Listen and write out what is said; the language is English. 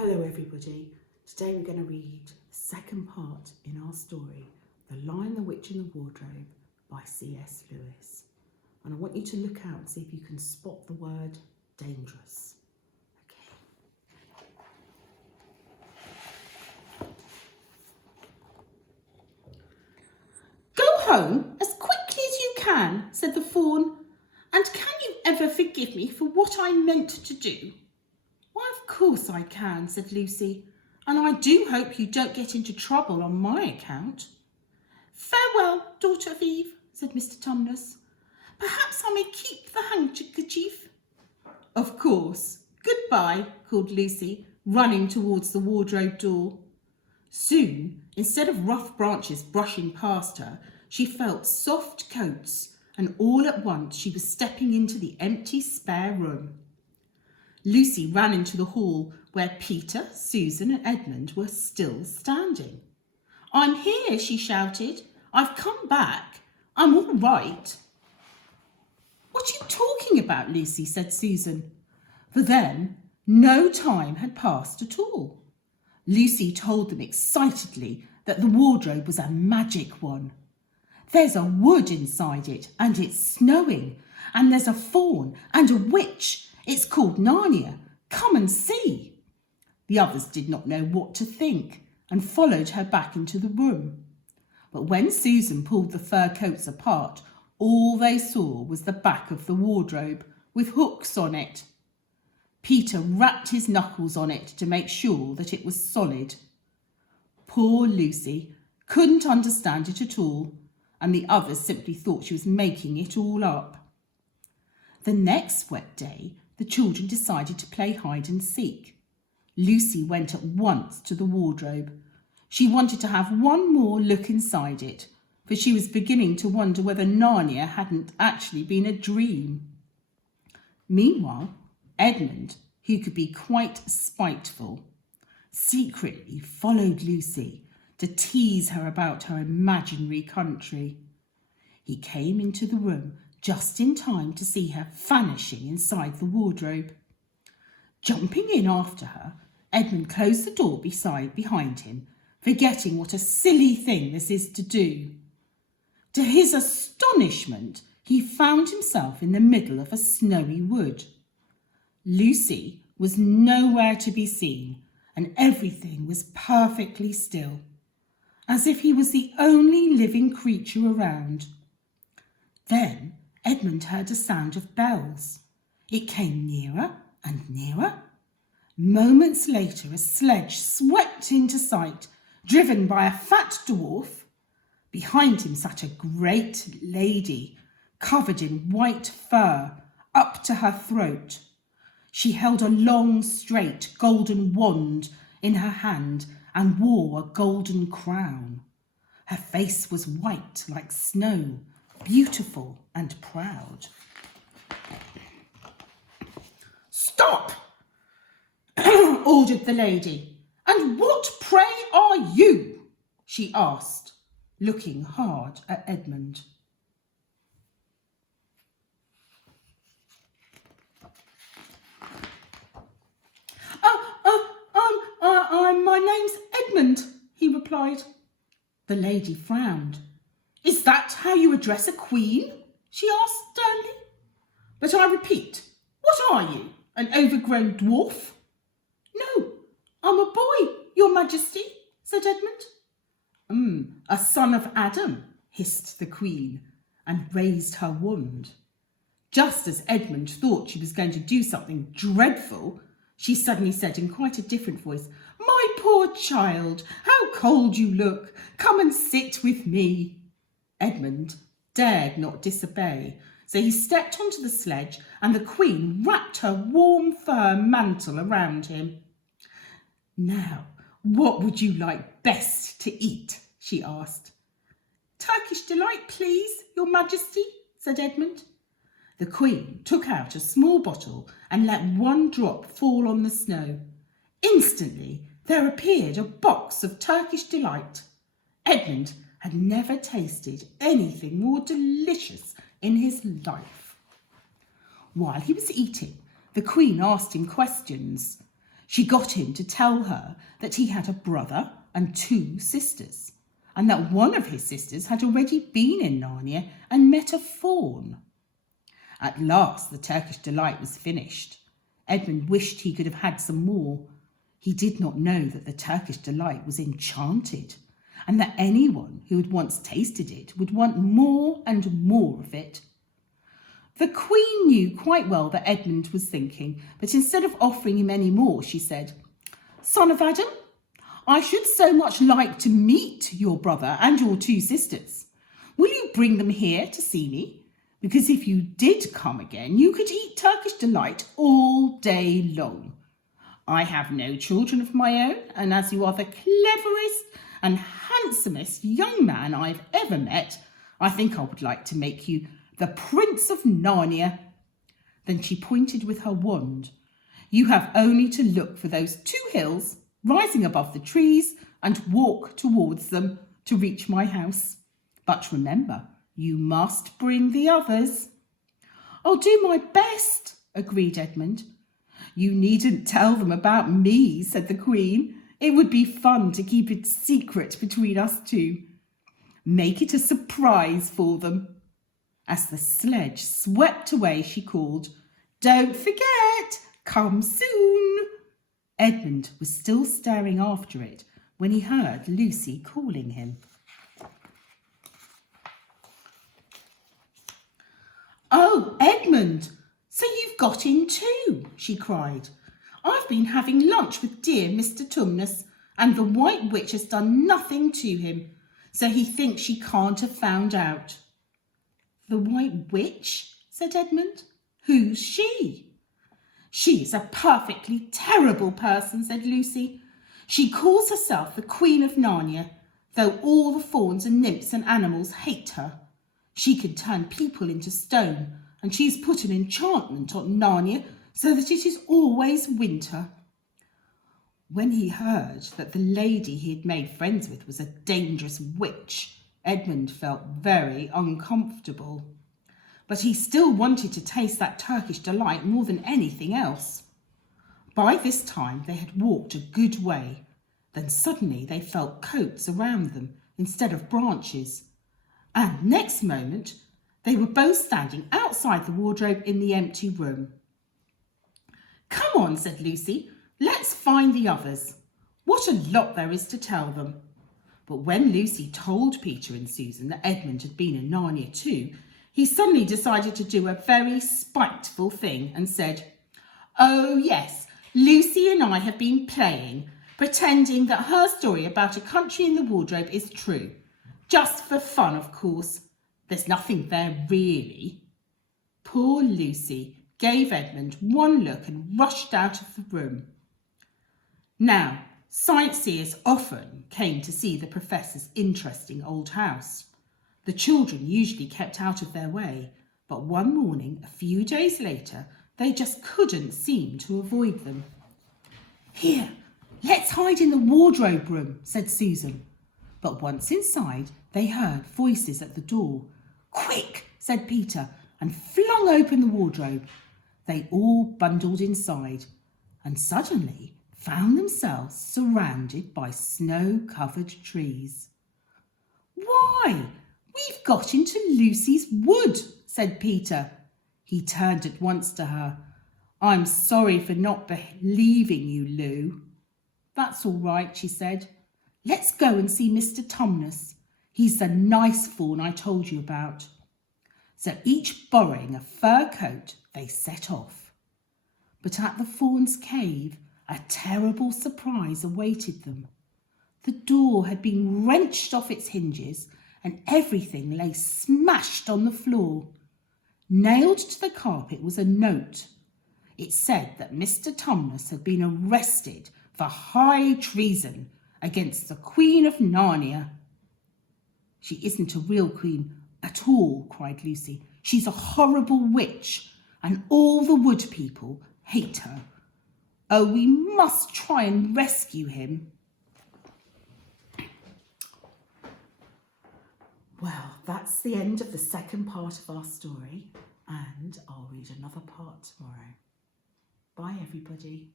Hello everybody, today we're going to read the second part in our story, The Lion, the Witch and the Wardrobe by C.S. Lewis. And I want you to look out and see if you can spot the word dangerous. Go home as quickly as you can, said the fawn, and can you ever forgive me for what I meant to do? Why, of course I can, said Lucy, and I do hope you don't get into trouble on my account. Farewell, daughter of Eve, said Mr. Tumnus. Perhaps I may keep the handkerchief. Of course. Goodbye, called Lucy, running towards the wardrobe door. Soon, instead of rough branches brushing past her, she felt soft coats, and all at once she was stepping into the empty spare room. Lucy ran into the hall where Peter, Susan and Edmund were still standing. I'm here, she shouted. I've come back. I'm all right. What are you talking about, Lucy, said Susan. For then, no time had passed at all. Lucy told them excitedly that the wardrobe was a magic one. There's a wood inside it, and it's snowing, and there's a fawn and a witch. It's called Narnia. Come and see. The others did not know what to think and followed her back into the room. But when Susan pulled the fur coats apart, all they saw was the back of the wardrobe with hooks on it. Peter rapped his knuckles on it to make sure that it was solid. Poor Lucy couldn't understand it at all, and the others simply thought she was making it all up. The next wet day, the children decided to play hide and seek. Lucy went at once to the wardrobe. She wanted to have one more look inside it, for she was beginning to wonder whether Narnia hadn't actually been a dream. Meanwhile, Edmund, who could be quite spiteful, secretly followed Lucy to tease her about her imaginary country. He came into the room just in time to see her vanishing inside the wardrobe. Jumping in after her, Edmund closed the door behind him, forgetting what a silly thing this is to do. To his astonishment, he found himself in the middle of a snowy wood. Lucy was nowhere to be seen, and everything was perfectly still, as if he was the only living creature around. Then Edmund heard a sound of bells. It came nearer and nearer. Moments later, a sledge swept into sight, driven by a fat dwarf. Behind him sat a great lady, covered in white fur up to her throat. She held a long, straight, golden wand in her hand and wore a golden crown. Her face was white like snow, beautiful and proud. Stop! ordered the lady. And what, pray, are you? She asked, looking hard at Edmund. My name's Edmund, he replied. The lady frowned. Is that how you address a queen? She asked sternly. But I repeat, what are you, an overgrown dwarf? No, I'm a boy, your majesty, said Edmund. A son of Adam, hissed the queen, and raised her wand. Just as Edmund thought she was going to do something dreadful, she suddenly said in quite a different voice, My poor child, how cold you look. Come and sit with me. Edmund dared not disobey, so he stepped onto the sledge and the queen wrapped her warm fur mantle around him. Now, what would you like best to eat? She asked. Turkish delight, please, your majesty, said Edmund. The queen took out a small bottle and let one drop fall on the snow. Instantly, there appeared a box of Turkish delight. Edmund had never tasted anything more delicious in his life. While he was eating, the queen asked him questions. She got him to tell her that he had a brother and 2 sisters, and that one of his sisters had already been in Narnia and met a faun. At last the Turkish delight was finished. Edmund wished he could have had some more. He did not know that the Turkish delight was enchanted, and that anyone who had once tasted it would want more and more of it. The Queen knew quite well that Edmund was thinking, but instead of offering him any more, she said, "Son of Adam, I should so much like to meet your brother and your 2 sisters. Will you bring them here to see me? Because if you did come again, you could eat Turkish delight all day long. I have no children of my own, and as you are the cleverest and handsomest young man I've ever met, I think I would like to make you the Prince of Narnia." Then she pointed with her wand. "You have only to look for those 2 hills rising above the trees and walk towards them to reach my house. But remember, you must bring the others." "I'll do my best," agreed Edmund. "You needn't tell them about me," said the Queen. "It would be fun to keep it secret between us 2. Make it a surprise for them." As the sledge swept away, she called, "Don't forget, come soon." Edmund was still staring after it when he heard Lucy calling him. "Oh, Edmund, so you've got in too," she cried. "I've been having lunch with dear Mr. Tumnus, and the White Witch has done nothing to him, so he thinks she can't have found out." "The White Witch?" said Edmund. "Who's she?" "She is a perfectly terrible person," said Lucy. "She calls herself the Queen of Narnia, though all the fauns and nymphs and animals hate her. She can turn people into stone, and she has put an enchantment on Narnia so that it is always winter." When he heard that the lady he had made friends with was a dangerous witch, Edmund felt very uncomfortable. But he still wanted to taste that Turkish delight more than anything else. By this time they had walked a good way. Then suddenly they felt coats around them instead of branches. And next moment they were both standing outside the wardrobe in the empty room. "Come on," said Lucy, "let's find the others. What a lot there is to tell them." But when Lucy told Peter and Susan that Edmund had been in Narnia too, he suddenly decided to do a very spiteful thing and said, "Oh yes, Lucy and I have been playing, pretending that her story about a country in the wardrobe is true. Just for fun, of course. There's nothing there really." Poor Lucy gave Edmund one look and rushed out of the room. Now, sightseers often came to see the professor's interesting old house. The children usually kept out of their way, but one morning, a few days later, they just couldn't seem to avoid them. "Here, let's hide in the wardrobe room," said Susan. But once inside, they heard voices at the door. "Quick," said Peter, and flung open the wardrobe. They all bundled inside, and suddenly found themselves surrounded by snow-covered trees. "Why, we've got into Lucy's wood," said Peter. He turned at once to her. "I'm sorry for not believing you, Lou." "That's all right," she said. "Let's go and see Mr. Tumnus. He's the nice faun I told you about." So each borrowing a fur coat, they set off. But at the faun's cave, a terrible surprise awaited them. The door had been wrenched off its hinges and everything lay smashed on the floor. Nailed to the carpet was a note. It said that Mr. Tumnus had been arrested for high treason against the Queen of Narnia. "She isn't a real queen at all," cried Lucy. "She's a horrible witch, and all the wood people hate her. Oh, we must try and rescue him." Well, that's the end of the second part of our story, and I'll read another part tomorrow. Bye, everybody.